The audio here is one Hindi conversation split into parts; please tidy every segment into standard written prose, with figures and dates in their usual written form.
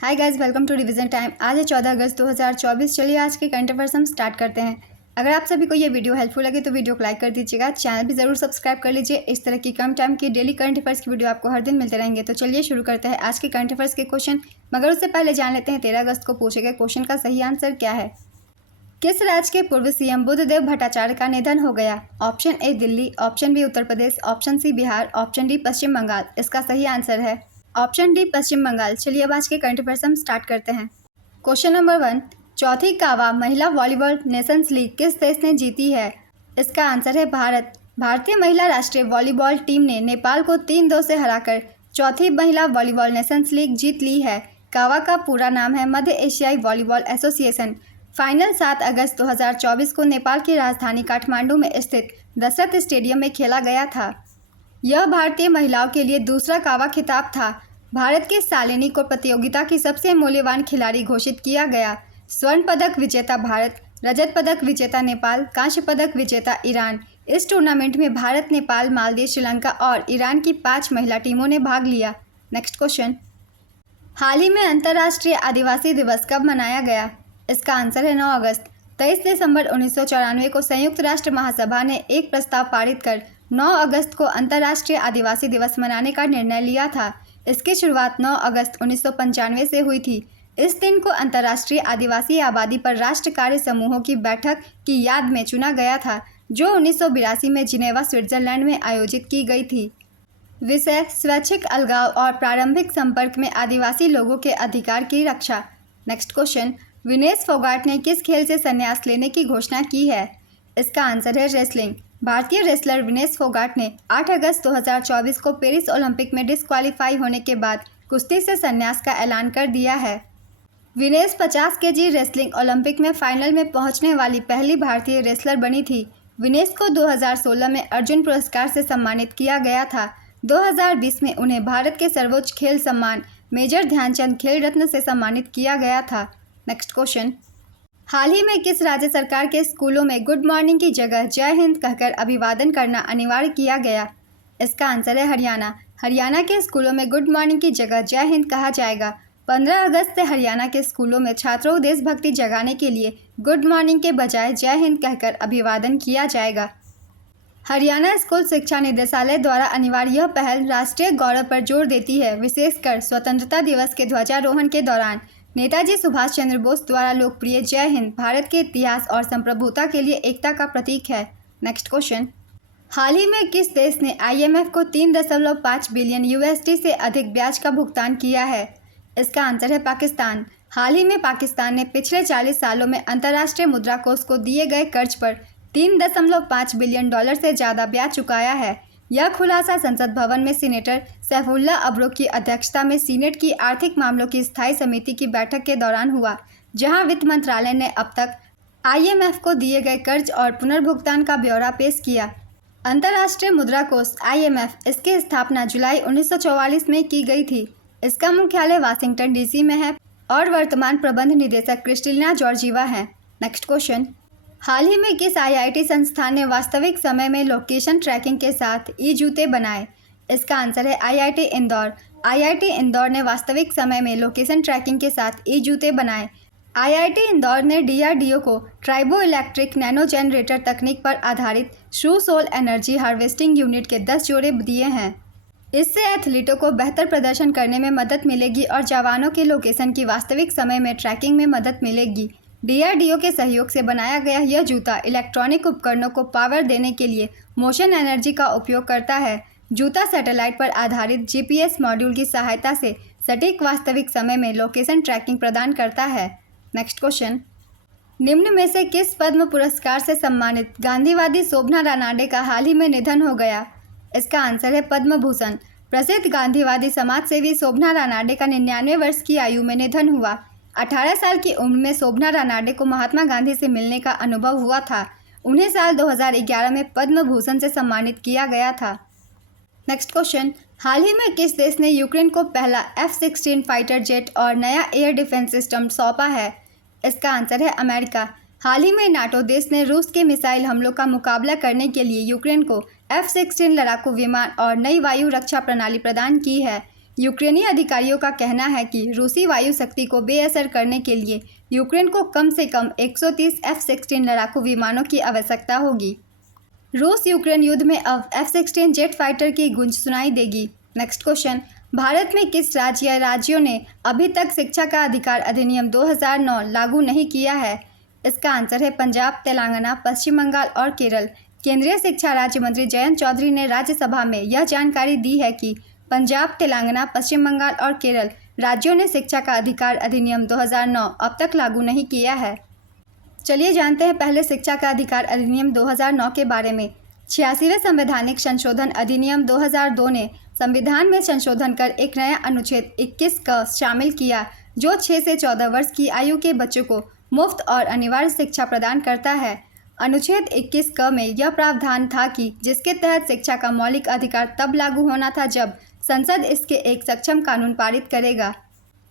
Hi guys, welcome to revision time. आज है 14 अगस्त 2024। चलिए आज के करंट अफेयर्स हम स्टार्ट करते हैं। अगर आप सभी को ये वीडियो हेल्पफुल लगे तो वीडियो को लाइक कर दीजिएगा, चैनल भी ज़रूर सब्सक्राइब कर लीजिए। इस तरह की कम टाइम की डेली करंट अफेयर्स की वीडियो आपको हर दिन मिलते रहेंगे। तो चलिए शुरू करते हैं आज के करंट अफेयर्स के क्वेश्चन। मगर उससे पहले जान लेते हैं 13 अगस्त को पूछे गए क्वेश्चन का सही आंसर क्या है। किस राज्य के पूर्व सीएम बुद्धदेव भट्टाचार्य का निधन हो गया। Option A Delhi, option B Uttar Pradesh, option C Bihar, option D Paschim Bangal. इसका सही आंसर है ऑप्शन डी पश्चिम बंगाल। चलिए अब आज के करंट अफेयर्स हम स्टार्ट करते हैं। क्वेश्चन नंबर 1, चौथी कावा महिला वॉलीबॉल नेशंस लीग किस देश ने जीती है। इसका आंसर है भारत। भारतीय महिला राष्ट्रीय वॉलीबॉल टीम ने नेपाल को 3-2 से हराकर चौथी महिला वॉलीबॉल नेशंस लीग जीत ली है। कावा का पूरा नाम है मध्य एशियाई वॉलीबॉल एसोसिएशन। फाइनल 7 अगस्त 2024 को नेपाल की राजधानी काठमांडू में स्थित दशरथ स्टेडियम में खेला गया था। यह भारतीय महिलाओं के लिए दूसरा कावा खिताब था। भारत के शालिनी को प्रतियोगिता की सबसे मूल्यवान खिलाड़ी घोषित किया गया। स्वर्ण पदक विजेता भारत, रजत पदक विजेता नेपाल, कांस्य पदक विजेता ईरान। इस टूर्नामेंट में भारत, नेपाल, मालदीव, श्रीलंका और ईरान की 5 महिला टीमों ने भाग लिया। नेक्स्ट क्वेश्चन, हाल ही में अंतर्राष्ट्रीय आदिवासी दिवस कब मनाया गया। इसका आंसर है 9 अगस्त। 23 दिसंबर 1994 को संयुक्त राष्ट्र महासभा ने एक प्रस्ताव पारित कर 9 अगस्त को अंतर्राष्ट्रीय आदिवासी दिवस मनाने का निर्णय लिया था। इसकी शुरुआत 9 अगस्त 1995 से हुई थी। इस दिन को अंतर्राष्ट्रीय आदिवासी आबादी पर राष्ट्र कार्य समूहों की बैठक की याद में चुना गया था, जो 1982 में जिनेवा, स्विट्जरलैंड में आयोजित की गई थी। विषय स्वैच्छिक अलगाव और प्रारंभिक संपर्क में आदिवासी लोगों के अधिकार की रक्षा। नेक्स्ट क्वेश्चन, विनेश फोगाट ने किस खेल से संन्यास लेने की घोषणा की है। इसका आंसर है रेसलिंग। भारतीय रेसलर विनेश फोगाट ने 8 अगस्त 2024 को पेरिस ओलंपिक में डिस्क्वालीफाई होने के बाद कुश्ती से संन्यास का ऐलान कर दिया है। विनेश 50 केजी रेसलिंग ओलंपिक में फाइनल में पहुंचने वाली पहली भारतीय रेसलर बनी थी। विनेश को 2016 में अर्जुन पुरस्कार से सम्मानित किया गया था। 2020 में उन्हें भारत के सर्वोच्च खेल सम्मान मेजर ध्यानचंद खेल रत्न से सम्मानित किया गया था। नेक्स्ट क्वेश्चन, हाल ही में किस राज्य सरकार के स्कूलों में गुड मॉर्निंग की जगह जय हिंद कहकर अभिवादन करना अनिवार्य किया गया। इसका आंसर है हरियाणा। हरियाणा के स्कूलों में गुड मॉर्निंग की जगह जय हिंद कहा जाएगा। 15 अगस्त से हरियाणा के स्कूलों में छात्रों को देशभक्ति जगाने के लिए गुड मॉर्निंग के बजाय जय हिंद कहकर अभिवादन किया जाएगा। हरियाणा स्कूल शिक्षा निदेशालय द्वारा अनिवार्य यह पहल राष्ट्रीय गौरव पर जोर देती है, विशेषकर स्वतंत्रता दिवस के ध्वजारोहण के दौरान। नेताजी सुभाष चंद्र बोस द्वारा लोकप्रिय जय हिंद भारत के इतिहास और संप्रभुता के लिए एकता का प्रतीक है। नेक्स्ट क्वेश्चन, हाल ही में किस देश ने IMF को 3.5 बिलियन USD से अधिक ब्याज का भुगतान किया है। इसका आंसर है पाकिस्तान। हाल ही में पाकिस्तान ने पिछले 40 सालों में अंतर्राष्ट्रीय मुद्रा कोष को दिए गए कर्ज पर 3.5 बिलियन डॉलर से ज़्यादा ब्याज चुकाया है। यह खुलासा संसद भवन में सीनेटर सैफुल्लाह अब्रो की अध्यक्षता में सीनेट की आर्थिक मामलों की स्थायी समिति की बैठक के दौरान हुआ, जहां वित्त मंत्रालय ने अब तक IMF को दिए गए कर्ज और पुनर्भुगतान का ब्यौरा पेश किया। अंतर्राष्ट्रीय मुद्रा कोष IMF, इसकी स्थापना जुलाई 1944 में की गई थी। इसका मुख्यालय वाशिंगटन DC में है और वर्तमान प्रबंध निदेशक क्रिस्टलिना जॉर्जीवा हैं। नेक्स्ट क्वेश्चन, हाल ही में किस IIT संस्थान ने वास्तविक समय में लोकेशन ट्रैकिंग के साथ जूते बनाए। इसका आंसर है IIT इंदौर। IIT इंदौर ने वास्तविक समय में लोकेशन ट्रैकिंग के साथ जूते बनाए। IIT इंदौर ने DRDO को ट्राइबो इलेक्ट्रिक नैनो जनरेटर तकनीक पर आधारित शू सोल एनर्जी हार्वेस्टिंग यूनिट के 10 जोड़े दिए हैं। इससे एथलीटों को बेहतर प्रदर्शन करने में मदद मिलेगी और जवानों के लोकेशन की वास्तविक समय में ट्रैकिंग में मदद मिलेगी। DRDO के सहयोग से बनाया गया यह जूता इलेक्ट्रॉनिक उपकरणों को पावर देने के लिए मोशन एनर्जी का उपयोग करता है। जूता सैटेलाइट पर आधारित GPS मॉड्यूल की सहायता से सटीक वास्तविक समय में लोकेशन ट्रैकिंग प्रदान करता है। नेक्स्ट क्वेश्चन, निम्न में से किस पद्म पुरस्कार से सम्मानित गांधीवादी शोभना रानाडे का हाल ही में निधन हो गया। इसका आंसर है पद्म भूषण। प्रसिद्ध गांधीवादी समाजसेवी शोभना रानाडे का 99 वर्ष की आयु में निधन हुआ। 18 साल की उम्र में शोभना रानाडे को महात्मा गांधी से मिलने का अनुभव हुआ था। उन्हें साल 2011 में पद्म भूषण से सम्मानित किया गया था। नेक्स्ट क्वेश्चन, हाल ही में किस देश ने यूक्रेन को पहला F-16 फाइटर जेट और नया एयर डिफेंस सिस्टम सौंपा है। इसका आंसर है अमेरिका। हाल ही में नाटो देश ने रूस के मिसाइल हमलों का मुकाबला करने के लिए यूक्रेन को F-16 लड़ाकू विमान और नई वायु रक्षा प्रणाली प्रदान की है। यूक्रेनी अधिकारियों का कहना है कि रूसी वायु शक्ति को बेअसर करने के लिए यूक्रेन को कम से कम 130 F-16 लड़ाकू विमानों की आवश्यकता होगी। रूस यूक्रेन युद्ध में अब F-16 जेट फाइटर की गूंज सुनाई देगी। नेक्स्ट क्वेश्चन, भारत में किस राज्य या राज्यों ने अभी तक शिक्षा का अधिकार अधिनियम 2009 लागू नहीं किया है? इसका आंसर है पंजाब, तेलंगाना, पश्चिम बंगाल और केरल। केंद्रीय शिक्षा राज्य मंत्री जयंत चौधरी ने राज्यसभा में यह जानकारी दी है कि पंजाब, तेलंगाना, पश्चिम बंगाल और केरल राज्यों ने शिक्षा का अधिकार अधिनियम 2009 अब तक लागू नहीं किया है। चलिए जानते हैं पहले शिक्षा का अधिकार अधिनियम 2009 के बारे में। 86वें संवैधानिक संशोधन अधिनियम 2002 ने संविधान में संशोधन कर एक नया अनुच्छेद 21 का शामिल किया, जो 6 से 14 वर्ष की आयु के बच्चों को मुफ्त और अनिवार्य शिक्षा प्रदान करता है। अनुच्छेद 21 क में यह प्रावधान था कि जिसके तहत शिक्षा का मौलिक अधिकार तब लागू होना था जब संसद इसके एक सक्षम कानून पारित करेगा।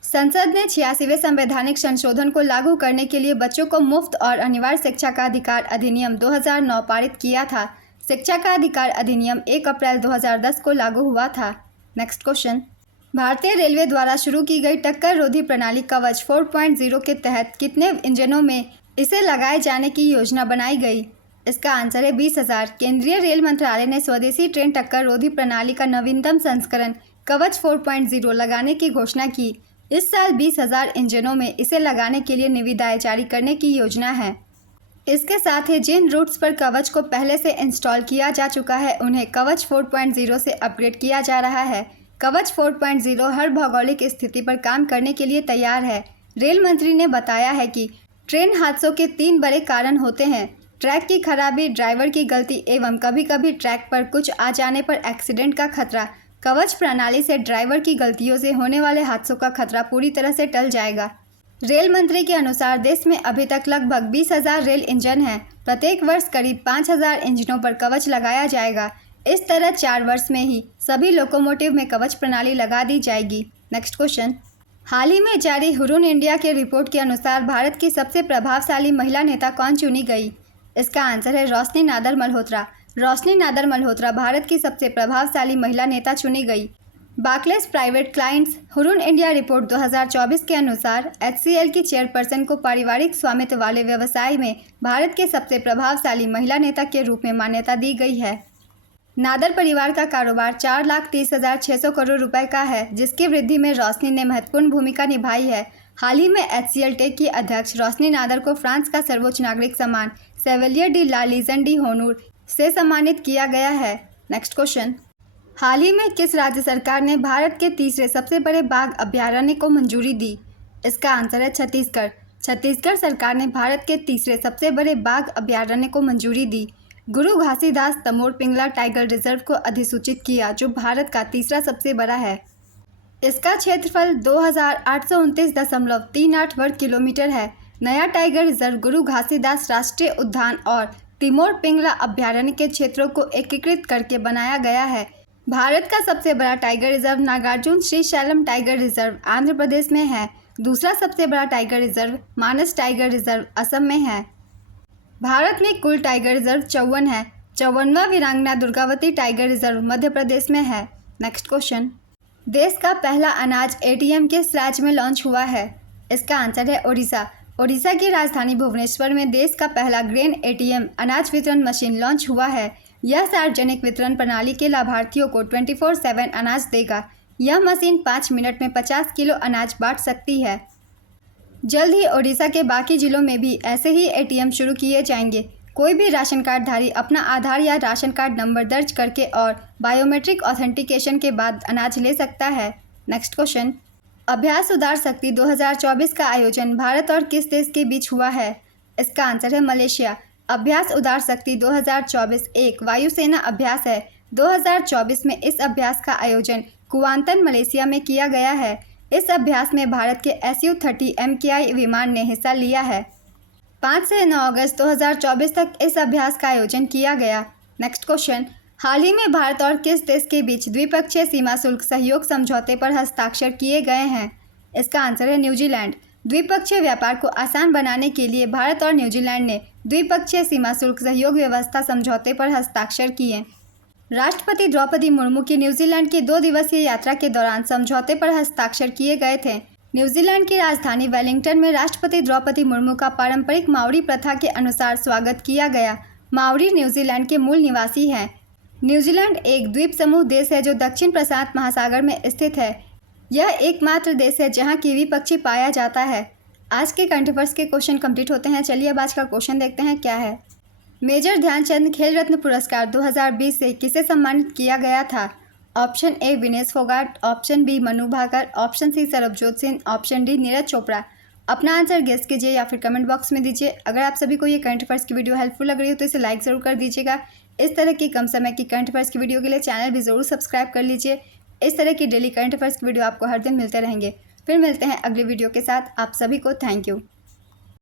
संसद ने 86वें संवैधानिक संशोधन को लागू करने के लिए बच्चों को मुफ्त और अनिवार्य शिक्षा का अधिकार अधिनियम 2009 पारित किया था। शिक्षा का अधिकार अधिनियम 1 अप्रैल 2010 को लागू हुआ था। नेक्स्ट क्वेश्चन, भारतीय रेलवे द्वारा शुरू की गई टक्कर रोधी प्रणाली कवच 4.0 के तहत कितने इंजनों में इसे लगाए जाने की योजना बनाई गई? इसका आंसर है 20,000। केंद्रीय रेल मंत्रालय ने स्वदेशी ट्रेन टक्कर रोधी प्रणाली का नवीनतम संस्करण कवच 4.0 लगाने की घोषणा की। इस साल 20,000 इंजनों में इसे लगाने के लिए निविदाएं जारी करने की योजना है। इसके साथ ही जिन रूट्स पर कवच को पहले से इंस्टॉल किया जा चुका है उन्हें कवच 4.0 से अपग्रेड किया जा रहा है। कवच 4.0 हर भौगोलिक स्थिति पर काम करने के लिए तैयार है। रेल मंत्री ने बताया है कि ट्रेन हादसों के 3 बड़े कारण होते हैं: ट्रैक की खराबी, ड्राइवर की गलती एवं कभी कभी ट्रैक पर कुछ आ जाने पर एक्सीडेंट का खतरा। कवच प्रणाली से ड्राइवर की गलतियों से होने वाले हादसों का खतरा पूरी तरह से टल जाएगा। रेल मंत्री के अनुसार देश में अभी तक लगभग 20,000 रेल इंजन हैं। प्रत्येक वर्ष करीब 5,000 इंजनों पर कवच लगाया जाएगा। इस तरह 4 वर्ष में ही सभी लोकोमोटिव में कवच प्रणाली लगा दी जाएगी। नेक्स्ट क्वेश्चन, हाल ही में जारी हुरून इंडिया के रिपोर्ट के अनुसार भारत की सबसे प्रभावशाली महिला नेता कौन चुनी गई? इसका आंसर है रोशनी नादर मल्होत्रा। रोशनी नादर मल्होत्रा भारत की सबसे प्रभावशाली महिला नेता चुनी गई। Barclays private clients Hurun India report 2024 के अनुसार HCL की चेयरपर्सन को पारिवारिक स्वामित्व वाले व्यवसाय में भारत के सबसे प्रभावशाली महिला नेता के रूप में मान्यता दी गई है। नादर परिवार का कारोबार 4,30,600 करोड़ रुपए का है, जिसकी वृद्धि में रोशनी ने महत्वपूर्ण भूमिका निभाई है। हाल ही में HCL टेक की अध्यक्ष रोशनी नादर को फ्रांस का सर्वोच्च नागरिक सम्मान सेवेलियर डी ला लीजन डी होनूर से सम्मानित किया गया है। नेक्स्ट क्वेश्चन, हाल ही में किस राज्य सरकार ने भारत के तीसरे सबसे बड़े बाघ अभयारण्य को मंजूरी दी? इसका आंसर है छत्तीसगढ़। छत्तीसगढ़ सरकार ने भारत के तीसरे सबसे बड़े बाघ अभयारण्य को मंजूरी दी। गुरु घासीदास तमोर पिंगला टाइगर रिजर्व को अधिसूचित किया, जो भारत का तीसरा सबसे बड़ा है। इसका क्षेत्रफल 2,829.38 वर्ग किलोमीटर है। नया टाइगर रिजर्व गुरु घासीदास राष्ट्रीय उद्यान और तिमोर पिंगला अभयारण्य के क्षेत्रों को एकीकृत करके बनाया गया है। भारत का सबसे बड़ा tiger reserve Nagarjun Srisailam tiger reserve Andhra Pradesh में है। दूसरा सबसे बड़ा tiger reserve Manas tiger reserve Assam में है। भारत में कुल टाइगर रिजर्व 54 है। 54वां वीरांगना दुर्गावती टाइगर रिजर्व मध्य प्रदेश में है। नेक्स्ट क्वेश्चन, देश का पहला अनाज ATM किस राज्य में लॉन्च हुआ है? इसका आंसर है ओडिशा। ओडिशा की राजधानी भुवनेश्वर में देश का पहला ग्रेन ATM अनाज वितरण मशीन लॉन्च हुआ है। यह सार्वजनिक वितरण प्रणाली के लाभार्थियों को 24/7 अनाज देगा। यह मशीन 5 मिनट में 50 किलो अनाज बांट सकती है। जल्द ही ओडिशा के बाकी जिलों में भी ऐसे ही ATM शुरू किए जाएंगे। कोई भी राशन कार्डधारी अपना आधार या राशन कार्ड नंबर दर्ज करके और बायोमेट्रिक ऑथेंटिकेशन के बाद अनाज ले सकता है। नेक्स्ट क्वेश्चन, अभ्यास उदार शक्ति 2024 का आयोजन भारत और किस देश के बीच हुआ है? इसका आंसर है मलेशिया। अभ्यास उदार शक्ति 2024 एक वायुसेना अभ्यास है। 2024 में इस अभ्यास का आयोजन कुआंतन मलेशिया में किया गया है। इस अभ्यास में भारत के Su-30 MKI विमान ने हिस्सा लिया है। 5 से 9 अगस्त 2024 तक इस अभ्यास का आयोजन किया गया। नेक्स्ट क्वेश्चन, हाल ही में भारत और किस देश के बीच द्विपक्षीय सीमा शुल्क सहयोग समझौते पर हस्ताक्षर किए गए हैं? इसका आंसर है न्यूजीलैंड। द्विपक्षीय व्यापार को आसान बनाने के लिए भारत और न्यूजीलैंड ने द्विपक्षीय सीमा शुल्क सहयोग व्यवस्था समझौते पर हस्ताक्षर किए। राष्ट्रपति द्रौपदी मुर्मू की न्यूजीलैंड की 2 दिवसीय यात्रा के दौरान समझौते पर हस्ताक्षर किए गए थे। न्यूजीलैंड की राजधानी वेलिंगटन में राष्ट्रपति द्रौपदी मुर्मू का पारंपरिक माओरी प्रथा के अनुसार स्वागत किया गया। माओरी न्यूजीलैंड के मूल निवासी हैं। न्यूजीलैंड एक द्वीप समूह देश है जो दक्षिण प्रशांत महासागर में स्थित है। यह एकमात्र देश है जहां कीवी पक्षी पाया जाता है। आज के करंट अफेयर्स के क्वेश्चन कंप्लीट होते हैं। चलिए अब आज का क्वेश्चन देखते हैं क्या है। मेजर ध्यानचंद खेल रत्न पुरस्कार 2020 से किसे सम्मानित किया गया था? Option A Vinesh Phogat, option B Manu Bhaker, option C Sarabjot Singh, option D Neeraj Chopra. अपना आंसर गेस कीजिए या फिर कमेंट बॉक्स में दीजिए। अगर आप सभी को ये करंट अफेयर्स की वीडियो हेल्पफुल लग रही हो तो इसे लाइक ज़रूर कर दीजिएगा। इस तरह की कम समय की करंट अफेयर्स की वीडियो के लिए चैनल भी ज़रूर सब्सक्राइब कर लीजिए। इस तरह की डेली करंट अफेयर्स की वीडियो आपको हर दिन मिलते रहेंगे। फिर मिलते हैं अगली वीडियो के साथ। आप सभी को थैंक यू।